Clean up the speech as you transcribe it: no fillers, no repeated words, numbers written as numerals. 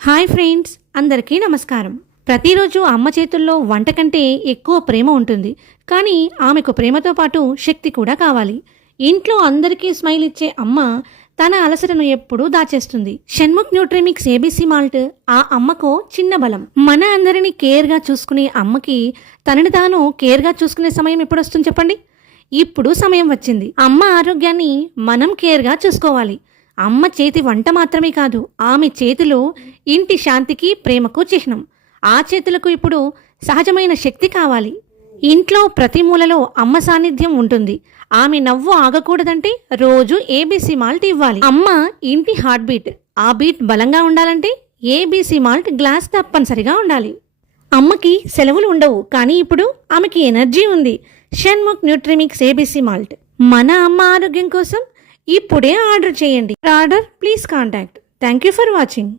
Hi friends, అందరికీ నమస్కారం. ప్రతిరోజు అమ్మ చేతుల్లో వంట కంటే ఎక్కువ ప్రేమ ఉంటుంది. కానీ ఆమెకు ప్రేమతో పాటు శక్తి కూడా కావాలి. ఇంట్లో అందరికీ స్మైల్ ఇచ్చే అమ్మ తన అలసటను ఎప్పుడూ దాచేస్తుంది. షణ్ముఖ్ న్యూట్రిమిక్స్ ఏబీసీ మాల్ట్ ఆ అమ్మకు చిన్న బలం. మన అందరినీ కేర్గా చూసుకునే అమ్మకి తనని తాను కేర్గా చూసుకునే సమయం ఎప్పుడు వస్తుంది చెప్పండి? ఇప్పుడు సమయం వచ్చింది. అమ్మ ఆరోగ్యాన్ని మనం కేర్గా చూసుకోవాలి. అమ్మ చేతి వంట మాత్రమే కాదు, ఆమె చేతులు ఇంటి శాంతికి ప్రేమకు చిహ్నం. ఆ చేతులకు ఇప్పుడు సహజమైన శక్తి కావాలి. ఇంట్లో ప్రతి మూలలో అమ్మ సాన్నిధ్యం ఉంటుంది. ఆమె నవ్వు ఆగకూడదంటే రోజు ఏబీసీ మాల్ట్ ఇవ్వాలి. అమ్మ ఇంటి హార్ట్ బీట్. ఆ బీట్ బలంగా ఉండాలంటే ఏబీసీ మాల్ట్ గ్లాస్ తప్పనిసరిగా ఉండాలి. అమ్మకి సెలవులు ఉండవు, కానీ ఇప్పుడు ఆమెకి ఎనర్జీ ఉంది. షణ్ముఖ్ న్యూట్రిమిక్స్ ఏబీసీ మాల్ట్ మన అమ్మ ఆరోగ్యం కోసం ఇప్పుడే ఆర్డర్ చేయండి. Order please contact. Thank you for watching.